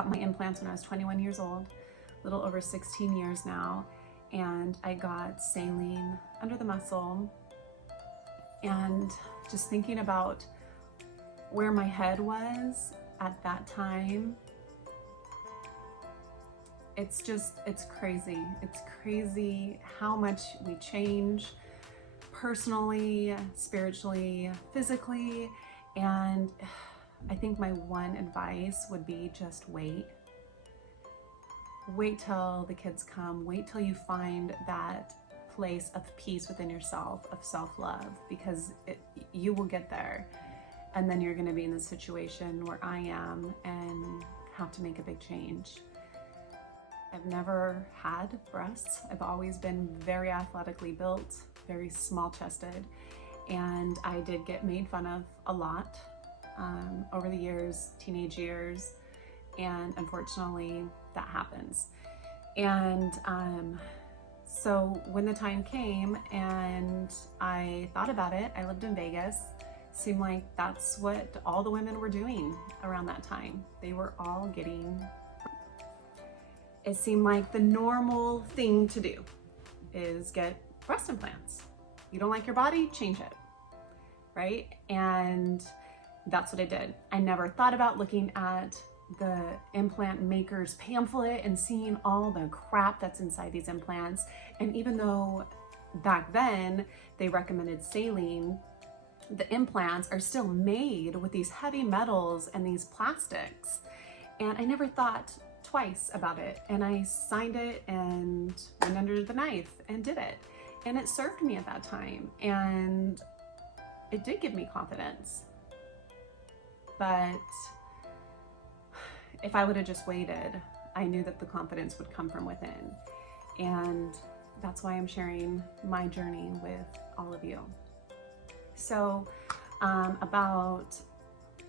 got my implants when I was 21 years old, a little over 16 years now, and I got saline under the muscle. And just thinking about where my head was at that time, it's crazy. It's crazy how much we change personally, spiritually, physically. And I think my one advice would be just wait. Wait till the kids come. Wait till you find that place of peace within yourself, of self-love, because you will get there. And then you're gonna be in the situation where I am and have to make a big change. I've never had breasts. I've always been very athletically built, very small chested, and I did get made fun of a lot over the years, teenage years, and unfortunately that happens. And so when the time came and I thought about it, I lived in Vegas. Seemed like that's what all the women were doing around that time. They were all getting, it seemed like the normal thing to do is get breast implants. You don't like your body, change it, right? And that's what I did. I never thought about looking at the implant maker's pamphlet and seeing all the crap that's inside these implants. And even though back then they recommended saline, the implants are still made with these heavy metals and these plastics. And I never thought twice about it. And I signed it and went under the knife and did it. And it served me at that time. And it did give me confidence. But if I would have just waited, I knew that the confidence would come from within. And that's why I'm sharing my journey with all of you. So about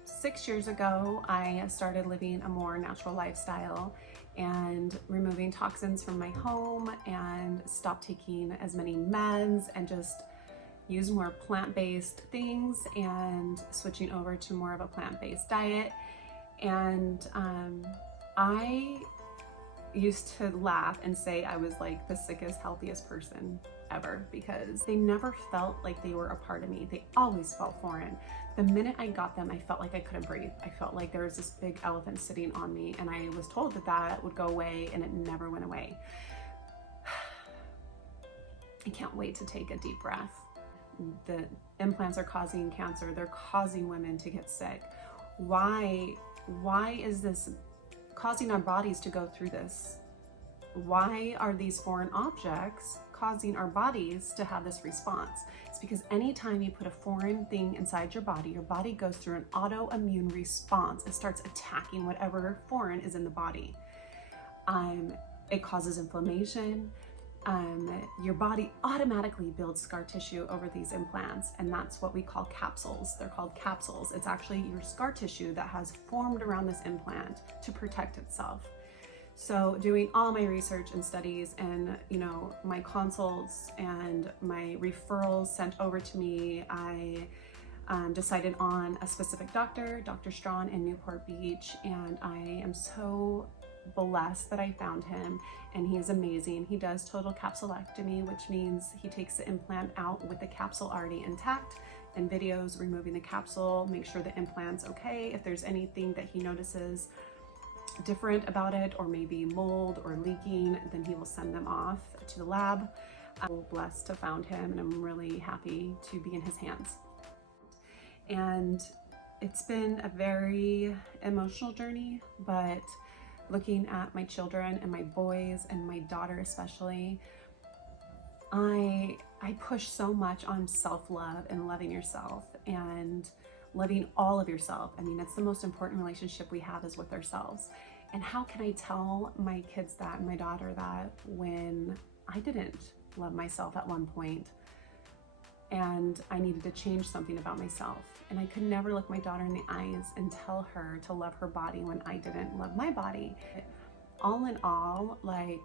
6 years ago, I started living a more natural lifestyle and removing toxins from my home and stopped taking as many meds and just use more plant-based things and switching over to more of a plant-based diet. And I used to laugh and say I was like the sickest, healthiest person ever, because they never felt like they were a part of me. They always felt foreign. The minute I got them, I felt like I couldn't breathe. I felt like there was this big elephant sitting on me, and I was told that that would go away, and it never went away. I can't wait to take a deep breath. The implants are causing cancer. They're causing women to get sick. Why is this causing our bodies to go through this? Why are these foreign objects causing our bodies to have this response? It's because anytime you put a foreign thing inside your body goes through an autoimmune response. It starts attacking whatever foreign is in the body. It causes inflammation. Your body automatically builds scar tissue over these implants, and that's what we call capsules. They're called capsules. It's actually your scar tissue that has formed around this implant to protect itself. So doing all my research and studies and, you know, my consults and my referrals sent over to me, I decided on a specific doctor, Dr. Strawn in Newport Beach, and I am so blessed that I found him, and he is amazing. He does total capsulectomy, which means he takes the implant out with the capsule already intact, and videos removing the capsule, make sure the implant's okay. If there's anything that he notices different about it, or maybe mold or leaking, then he will send them off to the lab. I'm blessed to found him, and I'm really happy to be in his hands. And it's been a very emotional journey, but looking at my children and my boys and my daughter especially, I push so much on self-love and loving yourself and loving all of yourself. I mean, it's the most important relationship we have is with ourselves. And how can I tell my kids that, and my daughter that, when I didn't love myself at one point and I needed to change something about myself? And I could never look my daughter in the eyes and tell her to love her body when I didn't love my body. All in all, like,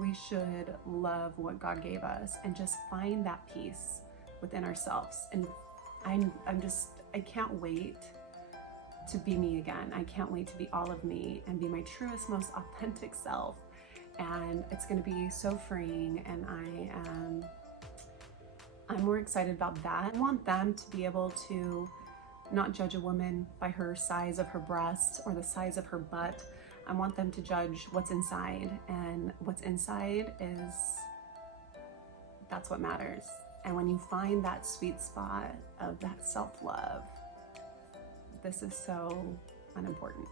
we should love what God gave us and just find that peace within ourselves. And I can't wait to be me again. I can't wait to be all of me and be my truest, most authentic self. And it's going to be so freeing, and I'm more excited about that. I want them to be able to not judge a woman by her size of her breasts or the size of her butt. I want them to judge what's inside, and what's inside that's what matters. And when you find that sweet spot of that self-love, this is so unimportant.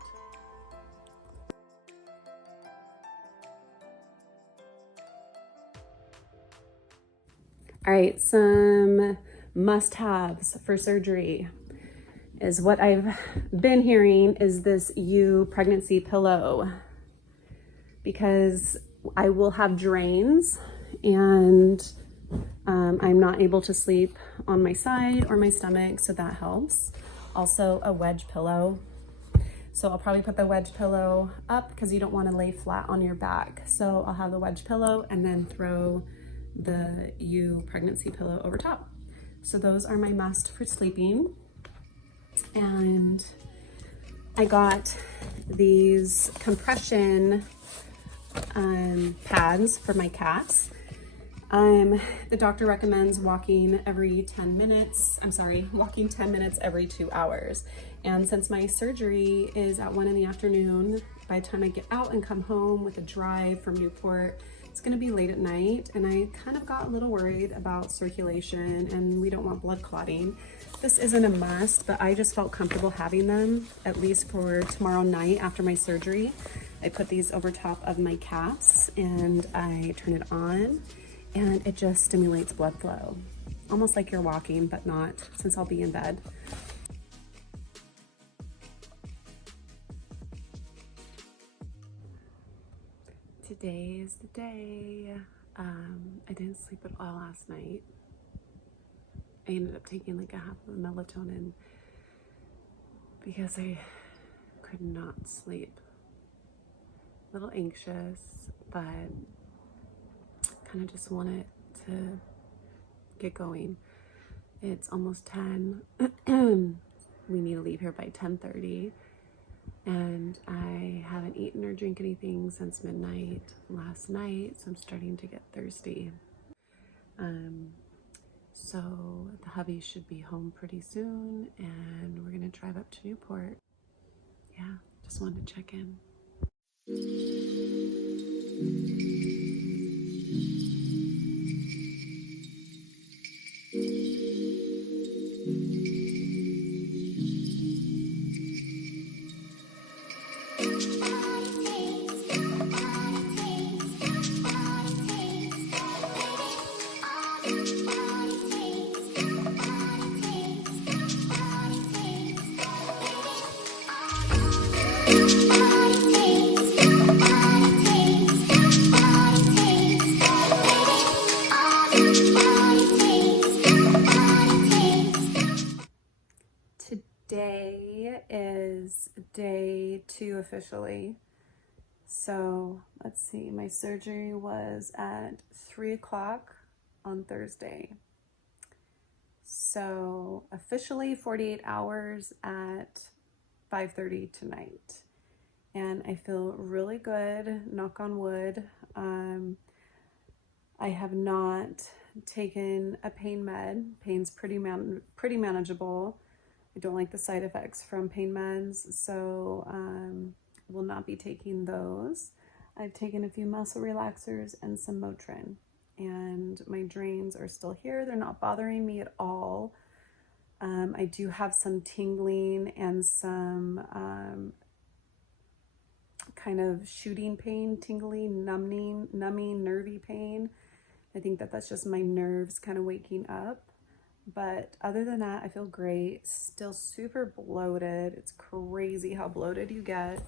All right, some must-haves for surgery is what I've been hearing is this pregnancy pillow, because I will have drains and I'm not able to sleep on my side or my stomach, so that helps. Also a wedge pillow. So I'll probably put the wedge pillow up because you don't want to lay flat on your back. So I'll have the wedge pillow and then throw the pregnancy pillow over top. So those are my must for sleeping. And I got these compression pads for my cats. The doctor recommends walking every 10 minutes. Walking 10 minutes every 2 hours. And since my surgery is at 1 in the afternoon, by the time I get out and come home with a drive from Newport, it's gonna be late at night, and I kind of got a little worried about circulation, and we don't want blood clotting. This isn't a must, but I just felt comfortable having them, at least for tomorrow night after my surgery. I put these over top of my caps and I turn it on, and it just stimulates blood flow. Almost like you're walking, but not, since I'll be in bed. Today is the day. I didn't sleep at all last night. I ended up taking like a half of the melatonin because I could not sleep. A little anxious, but kind of just wanted to get going. It's almost 10. We need to leave here by 10:30. And I haven't eaten or drank anything since midnight last night, so I'm starting to get thirsty. So the hubby should be home pretty soon, and we're gonna drive up to Newport. Yeah, just wanted to check in. Today is day 2 officially. So let's see, my surgery was at 3 o'clock on Thursday. So officially 48 hours at 5:30 tonight. And I feel really good, knock on wood. I have not taken a pain med. Pain's pretty manageable. I don't like the side effects from pain meds, so will not be taking those. I've taken a few muscle relaxers and some Motrin, and my drains are still here. They're not bothering me at all. I do have some tingling and some kind of shooting pain, tingling, numbing, nervy pain. I think that's just my nerves kind of waking up. But other than that, I feel great. Still super bloated. It's crazy how bloated you get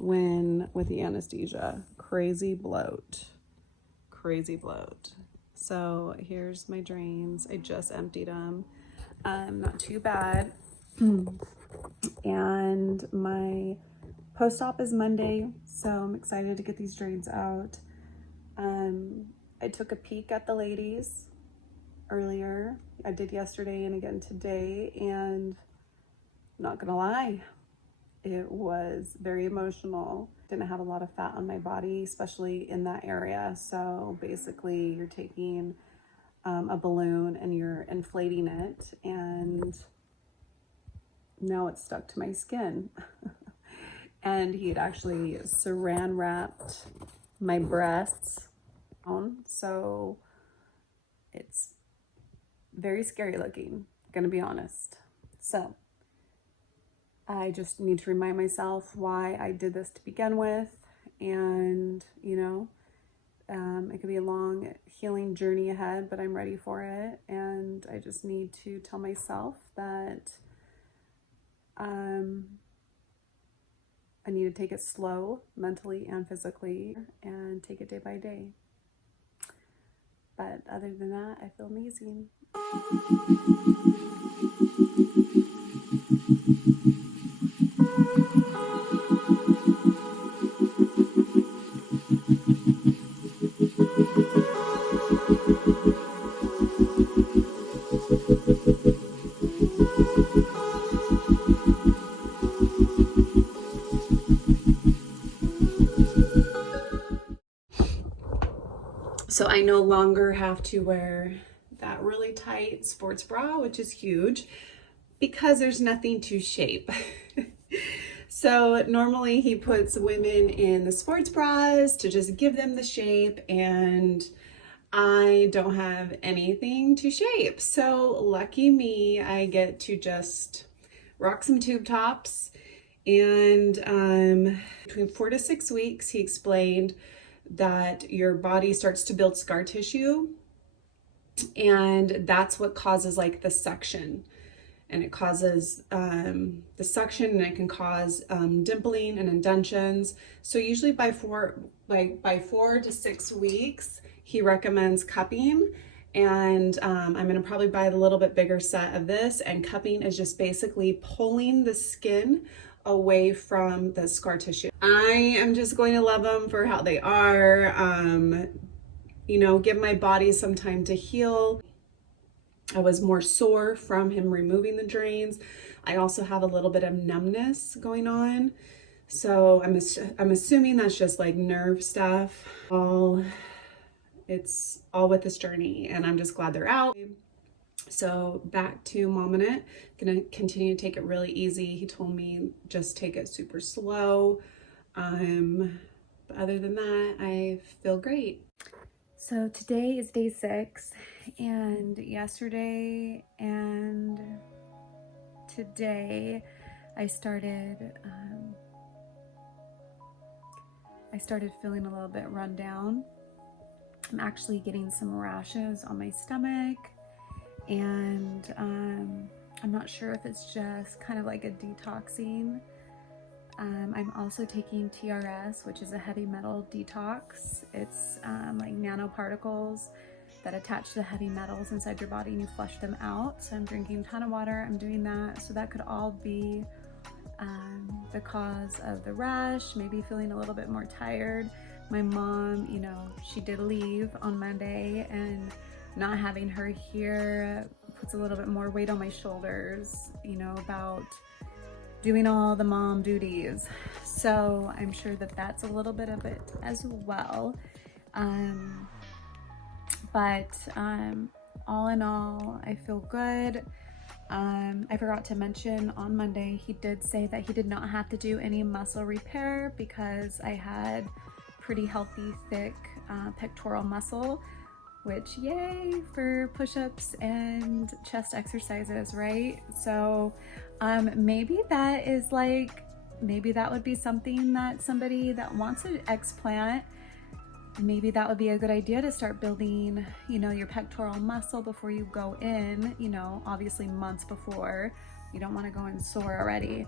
with the anesthesia. Crazy bloat. So here's my drains. I just emptied them. Not too bad. And my post-op is Monday, so I'm excited to get these drains out. I took a peek at the ladies earlier. I did yesterday and again today, and Not gonna lie, it was very emotional. Didn't have a lot of fat on my body, especially in that area. So basically you're taking a balloon and you're inflating it, and now it's stuck to my skin. And he had actually saran wrapped my breasts on, so it's very scary looking, gonna be honest. So I just need to remind myself why I did this to begin with. And, you know, it could be a long healing journey ahead, but I'm ready for it. And I just need to tell myself that I need to take it slow, mentally and physically, and take it day by day. But other than that, I feel amazing. So I no longer have to wear that really tight sports bra, which is huge, because there's nothing to shape. So normally he puts women in the sports bras to just give them the shape, and I don't have anything to shape. So lucky me, I get to just rock some tube tops. And between 4 to 6 weeks, he explained that your body starts to build scar tissue, and that's what causes like the suction, and it causes the suction, and it can cause dimpling and indentions. So usually by 4 to 6 weeks he recommends cupping, and I'm gonna probably buy a little bit bigger set of this. And cupping is just basically pulling the skin away from the scar tissue. I am just going to love them for how they are. You know, give my body some time to heal. I was more sore from him removing the drains. I also have a little bit of numbness going on. So I'm assuming that's just like nerve stuff. It's all with this journey, and I'm just glad they're out. So back to Mom in It. Gonna continue to take it really easy. He told me just take it super slow. But other than that, I feel great. So today is day 6, and yesterday and today I started feeling a little bit run down. I'm actually getting some rashes on my stomach, and I'm not sure if it's just kind of like a detoxing. I'm also taking TRS, which is a heavy metal detox. It's like nanoparticles that attach to the heavy metals inside your body, and you flush them out. So I'm drinking a ton of water. I'm doing that. So that could all be the cause of the rash, maybe feeling a little bit more tired. My mom, you know, she did leave on Monday, and not having her here puts a little bit more weight on my shoulders, you know, about doing all the mom duties. So I'm sure that that's a little bit of it as well. But all in all, I feel good. I forgot to mention on Monday, he did say that he did not have to do any muscle repair because I had pretty healthy, thick pectoral muscle, which yay for push-ups and chest exercises, right? So maybe that is like, maybe that would be something that somebody that wants an explant, maybe that would be a good idea to start building, you know, your pectoral muscle before you go in, you know, obviously months before. You don't want to go in sore already.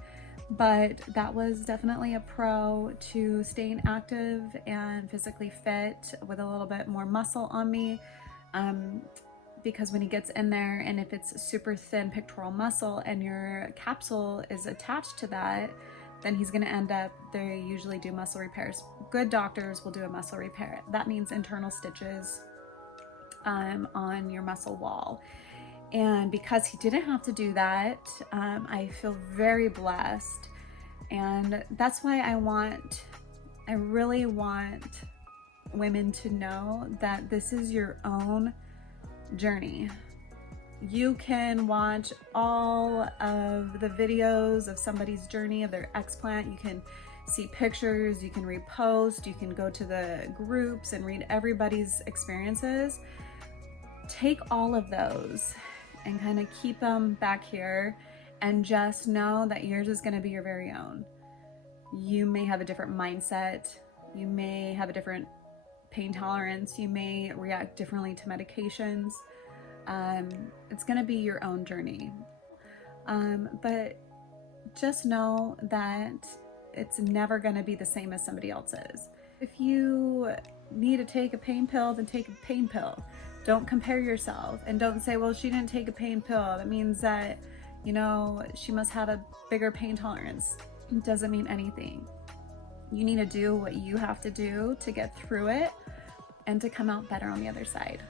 But that was definitely a pro to staying active and physically fit with a little bit more muscle on me. Because when he gets in there, and if it's super thin pectoral muscle and your capsule is attached to that, then he's going to end up, they usually do muscle repairs. Good doctors will do a muscle repair. That means internal stitches on your muscle wall. And because he didn't have to do that, I feel very blessed. And that's why I really want women to know that this is your own journey. You can watch all of the videos of somebody's journey of their explant. You can see pictures, you can repost, you can go to the groups and read everybody's experiences. Take all of those and kind of keep them back here, and just know that yours is going to be your very own. You may have a different mindset, you may have a different pain tolerance, you may react differently to medications. It's going to be your own journey. But just know that it's never going to be the same as somebody else's. If you need to take a pain pill, then take a pain pill. Don't compare yourself, and don't say, well, she didn't take a pain pill, that means that, you know, she must have a bigger pain tolerance. It doesn't mean anything. You need to do what you have to do to get through it and to come out better on the other side.